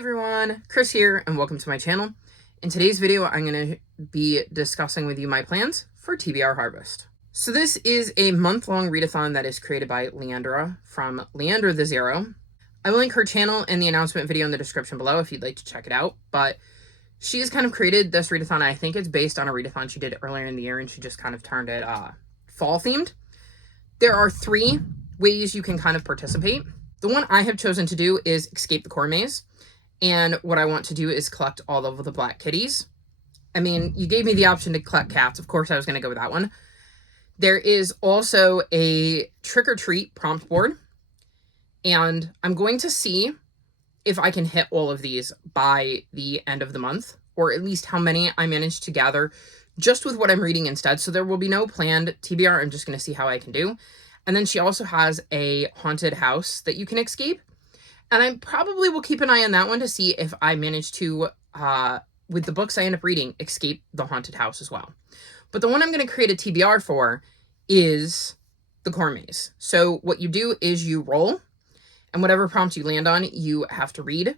everyone, Chris here, and welcome to my channel. In today's video, I'm going to be discussing with you my plans for TBR Harvest. So this is a month-long readathon that is created by Leandra from Leandra the Zero. I will link her channel in the announcement video in the description below if you'd like to check it out, but she has kind of created this readathon. I think it's based on a readathon she did earlier in the year, and she just kind of turned it fall-themed. There are 3 ways you can kind of participate. The one I have chosen to do is Escape the Core Maze. And what I want to do is collect all of the black kitties. I mean, you gave me the option to collect cats. Of course, I was going to go with that one. There is also a trick or treat prompt board. And I'm going to see if I can hit all of these by the end of the month, or at least how many I manage to gather just with what I'm reading instead. So there will be no planned TBR. I'm just going to see how I can do. And then she also has a haunted house that you can escape. And I probably will keep an eye on that one to see if I manage to, with the books I end up reading, escape the haunted house as well. But the one I'm going to create a TBR for is the Core Maze. So what you do is you roll, and whatever prompt you land on, you have to read.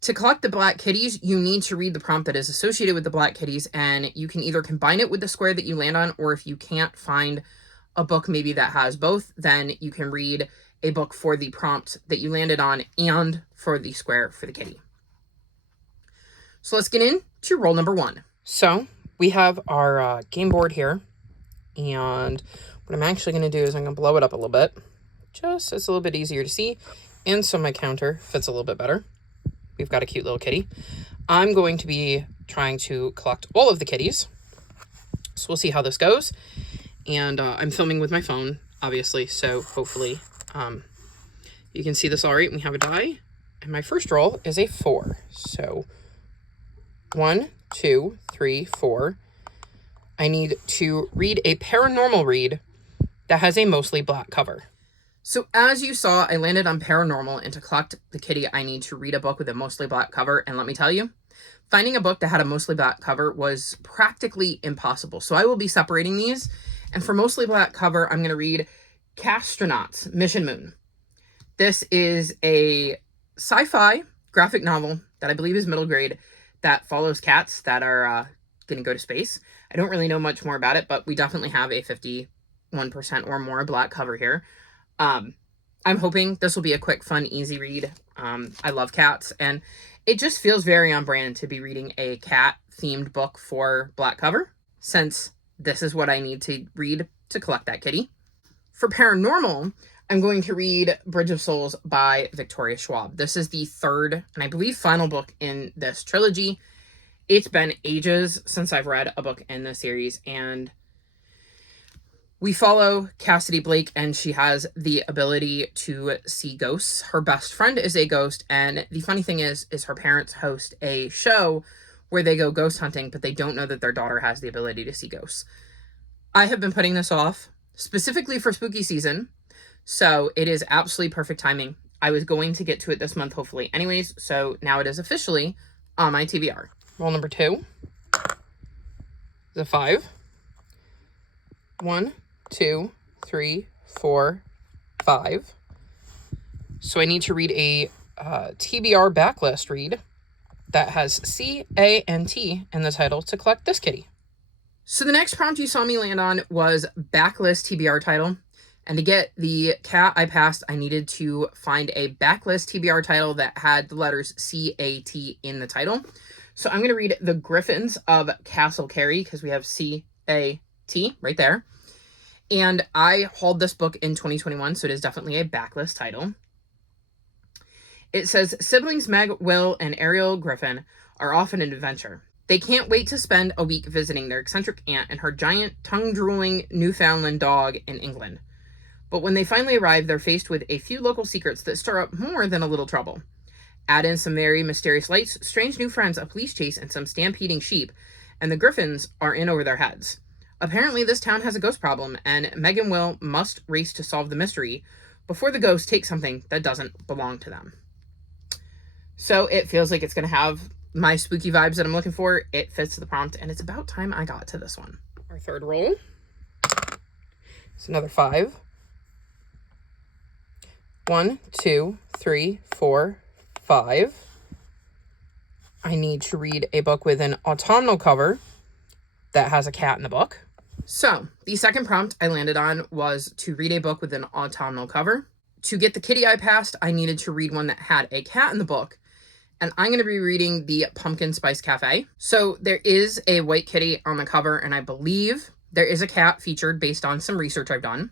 To collect the black kitties, you need to read the prompt that is associated with the black kitties, and you can either combine it with the square that you land on, or if you can't find a book maybe that has both, then you can read a book for the prompt that you landed on and for the square for the kitty. So let's get into roll number 1. So we have our game board here, and what I'm actually going to do is I'm going to blow it up a little bit, just so it's a little bit easier to see, and so my counter fits a little bit better. We've got a cute little kitty. I'm going to be trying to collect all of the kitties, so we'll see how this goes. And I'm filming with my phone, obviously, so hopefully you can see this all right. We have a die, and my first roll is a 4. So 1, 2, 3, 4. I need to read a paranormal read that has a mostly black cover. So as you saw, I landed on paranormal, and to collect the kitty, I need to read a book with a mostly black cover. And let me tell you, finding a book that had a mostly black cover was practically impossible. So I will be separating these. And for mostly black cover, I'm going to read Castronauts, Mission Moon. This is a sci-fi graphic novel that I believe is middle grade that follows cats that are going to go to space. I don't really know much more about it, but we definitely have a 51% or more black cover here. I'm hoping this will be a quick, fun, easy read. I love cats, and it just feels very on brand to be reading a cat-themed book for black cover, since this is what I need to read to collect that kitty. For paranormal, I'm going to read Bridge of Souls by Victoria Schwab. This is the 3rd and I believe final book in this trilogy. It's been ages since I've read a book in this series, and we follow Cassidy Blake, and she has the ability to see ghosts. Her best friend is a ghost, and the funny thing is her parents host a show where they go ghost hunting, but they don't know that their daughter has the ability to see ghosts. I have been putting this off specifically for spooky season, so it is absolutely perfect timing. I was going to get to it this month, hopefully anyways, so now it is officially on my TBR. Roll number 2 is a 5. 1, 2, 3, 4, 5. So I need to read a TBR backlist read that has C, A, and T in the title to collect this kitty. So the next prompt you saw me land on was backlist TBR title. And to get the cat I passed, I needed to find a backlist TBR title that had the letters C, A, T in the title. So I'm going to read The Griffins of Castle Carey, because we have C, A, T right there. And I hauled this book in 2021, so it is definitely a backlist title. It says, siblings Meg, Will, and Ariel Griffin are off on an adventure. They can't wait to spend a week visiting their eccentric aunt and her giant, tongue-drooling Newfoundland dog in England. But when they finally arrive, they're faced with a few local secrets that stir up more than a little trouble. Add in some very mysterious lights, strange new friends, a police chase, and some stampeding sheep, and the Griffins are in over their heads. Apparently, this town has a ghost problem, and Meg and Will must race to solve the mystery before the ghosts take something that doesn't belong to them. So it feels like it's going to have my spooky vibes that I'm looking for. It fits the prompt, and it's about time I got to this one. Our 3rd roll is another 5. 1, 2, 3, 4, 5. I need to read a book with an autumnal cover that has a cat in the book. So the second prompt I landed on was to read a book with an autumnal cover. To get the kitty eye passed, I needed to read one that had a cat in the book. And I'm going to be reading the Pumpkin Spice Cafe. So there is a white kitty on the cover, and I believe there is a cat featured based on some research I've done.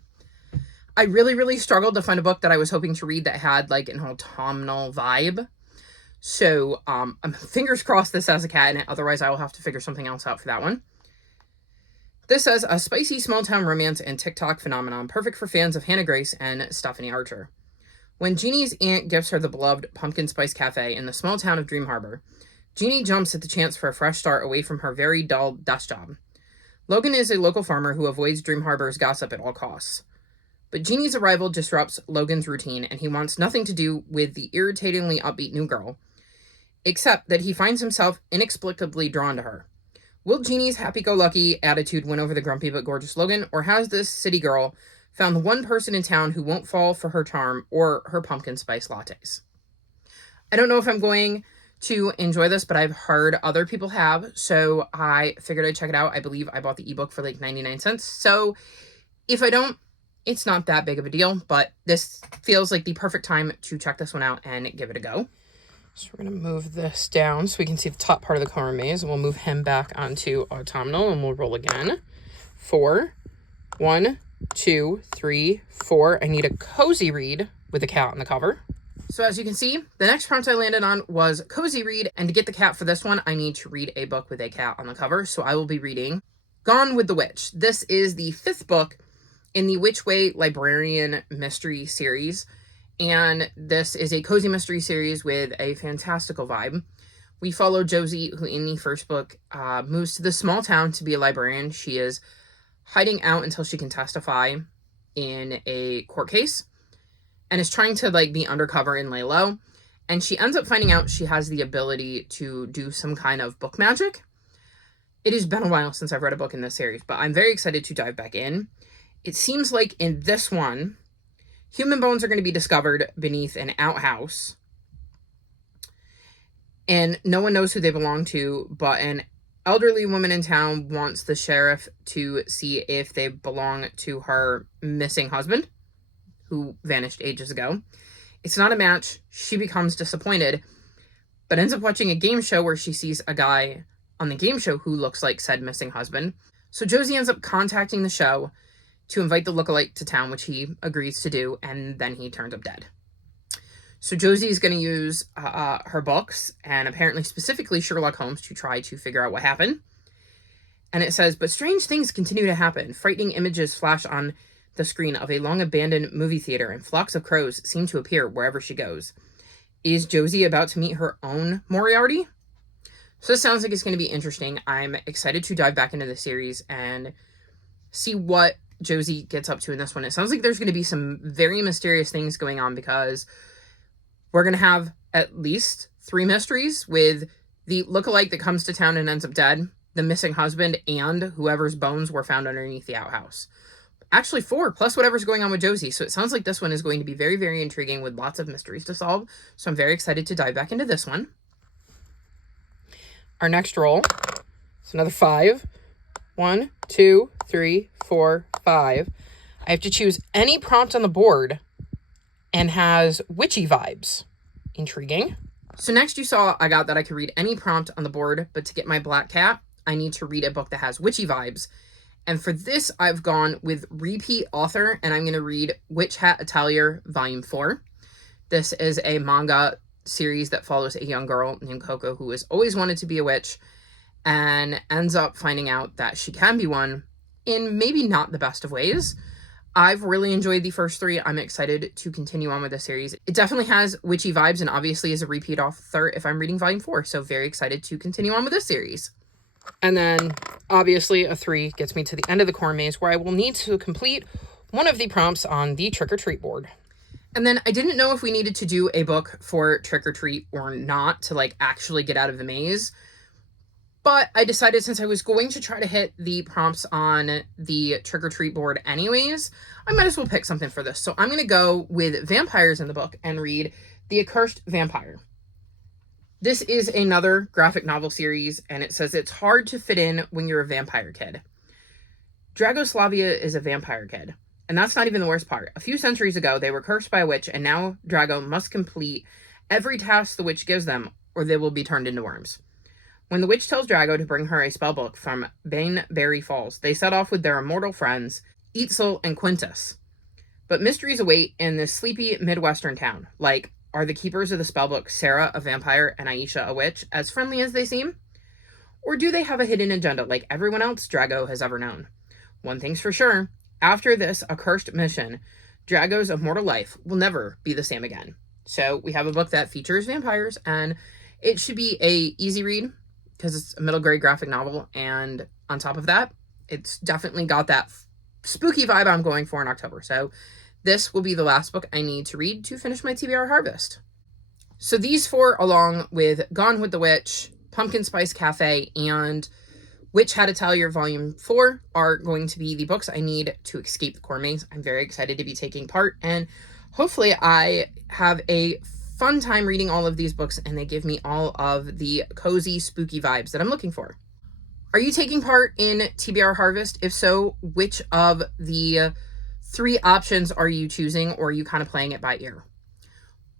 I really struggled to find a book that I was hoping to read that had like an autumnal vibe. So I'm fingers crossed this has a cat in it. Otherwise, I will have to figure something else out for that one. This says, a spicy small town romance and TikTok phenomenon, perfect for fans of Hannah Grace and Stephanie Archer. When Jeannie's aunt gifts her the beloved Pumpkin Spice Cafe in the small town of Dream Harbor, Jeannie jumps at the chance for a fresh start away from her very dull desk job. Logan is a local farmer who avoids Dream Harbor's gossip at all costs. But Jeannie's arrival disrupts Logan's routine, and he wants nothing to do with the irritatingly upbeat new girl, except that he finds himself inexplicably drawn to her. Will Jeannie's happy-go-lucky attitude win over the grumpy but gorgeous Logan, or has this city girl found the one person in town who won't fall for her charm or her pumpkin spice lattes? I don't know if I'm going to enjoy this, but I've heard other people have, so I figured I'd check it out. I believe I bought the ebook for like 99 cents, so if I don't, it's not that big of a deal, but this feels like the perfect time to check this one out and give it a go. So we're going to move this down so we can see the top part of the color maze, and we'll move him back onto autumnal, and we'll roll again. 4, 1, 2, 3, 4. I need a cozy read with a cat on the cover. So as you can see, the next prompt I landed on was cozy read, and to get the cat for this one, I need to read a book with a cat on the cover. So I will be reading Gone with the Witch. This is the 5th book in the Which Way Librarian mystery series, and this is a cozy mystery series with a fantastical vibe. We follow Josie, who in the first book moves to the small town to be a librarian. She is hiding out until she can testify in a court case, and is trying to like be undercover and lay low. And she ends up finding out she has the ability to do some kind of book magic. It has been a while since I've read a book in this series, but I'm very excited to dive back in. It seems like in this one, human bones are going to be discovered beneath an outhouse. And no one knows who they belong to, but an elderly woman in town wants the sheriff to see if they belong to her missing husband, who vanished ages ago. It's not a match. She becomes disappointed, but ends up watching a game show where she sees a guy on the game show who looks like said missing husband. So Josie ends up contacting the show to invite the lookalike to town, which he agrees to do, and then he turns up dead. So Josie is going to use her books, and apparently specifically Sherlock Holmes, to try to figure out what happened. And it says, but strange things continue to happen. Frightening images flash on the screen of a long-abandoned movie theater, and flocks of crows seem to appear wherever she goes. Is Josie about to meet her own Moriarty? So this sounds like it's going to be interesting. I'm excited to dive back into the series and see what Josie gets up to in this one. It sounds like there's going to be some very mysterious things going on, because we're going to have at least 3 mysteries with the lookalike that comes to town and ends up dead, the missing husband, and whoever's bones were found underneath the outhouse. Actually 4, plus whatever's going on with Josie. So it sounds like this one is going to be very intriguing with lots of mysteries to solve. So I'm very excited to dive back into this one. Our next roll is another 5. 1, 2, 3, 4, 5. I have to choose any prompt on the board and has witchy vibes. Intriguing. So next you saw I got that I could read any prompt on the board, but to get my black cat, I need to read a book that has witchy vibes. And for this, I've gone with repeat author, and I'm going to read Witch Hat Atelier Volume 4. This is a manga series that follows a young girl named Coco who has always wanted to be a witch, and ends up finding out that she can be one in maybe not the best of ways. I've really enjoyed the first 3. I'm excited to continue on with the series. It definitely has witchy vibes, and obviously is a repeat author if I'm reading volume 4. So very excited to continue on with this series. And then obviously a 3 gets me to the end of the corn maze, where I will need to complete one of the prompts on the trick or treat board. And then I didn't know if we needed to do a book for trick or treat or not to like actually get out of the maze. But I decided, since I was going to try to hit the prompts on the trick-or-treat board anyways, I might as well pick something for this. So I'm going to go with vampires in the book and read The Accursed Vampire. This is another graphic novel series, and it says it's hard to fit in when you're a vampire kid. Dragoslavia is a vampire kid, and that's not even the worst part. A few centuries ago, they were cursed by a witch, and now Drago must complete every task the witch gives them, or they will be turned into worms. When the witch tells Drago to bring her a spellbook from Baneberry Falls, they set off with their immortal friends, Eitzel and Quintus. But mysteries await in this sleepy Midwestern town, like, are the keepers of the spellbook, Sarah, a vampire, and Aisha, a witch, as friendly as they seem? Or do they have a hidden agenda like everyone else Drago has ever known? One thing's for sure, after this accursed mission, Drago's immortal life will never be the same again. So we have a book that features vampires, and it should be a easy read because it's a middle grade graphic novel, and on top of that, it's definitely got that spooky vibe I'm going for in October. So this will be the last book I need to read to finish my TBR harvest. So these four, along with Gone with the Witch, Pumpkin Spice Cafe, and Witch Had a Talier Volume 4, are going to be the books I need to escape the core maze. I'm very excited to be taking part, and hopefully I have a fun time reading all of these books, and they give me all of the cozy, spooky vibes that I'm looking for. Are you taking part in TBR Harvest? If so, which of the 3 options are you choosing, or are you kind of playing it by ear?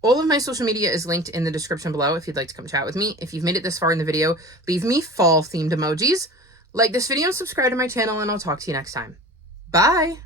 All of my social media is linked in the description below if you'd like to come chat with me. If you've made it this far in the video, leave me fall-themed emojis. Like this video and subscribe to my channel, and I'll talk to you next time. Bye!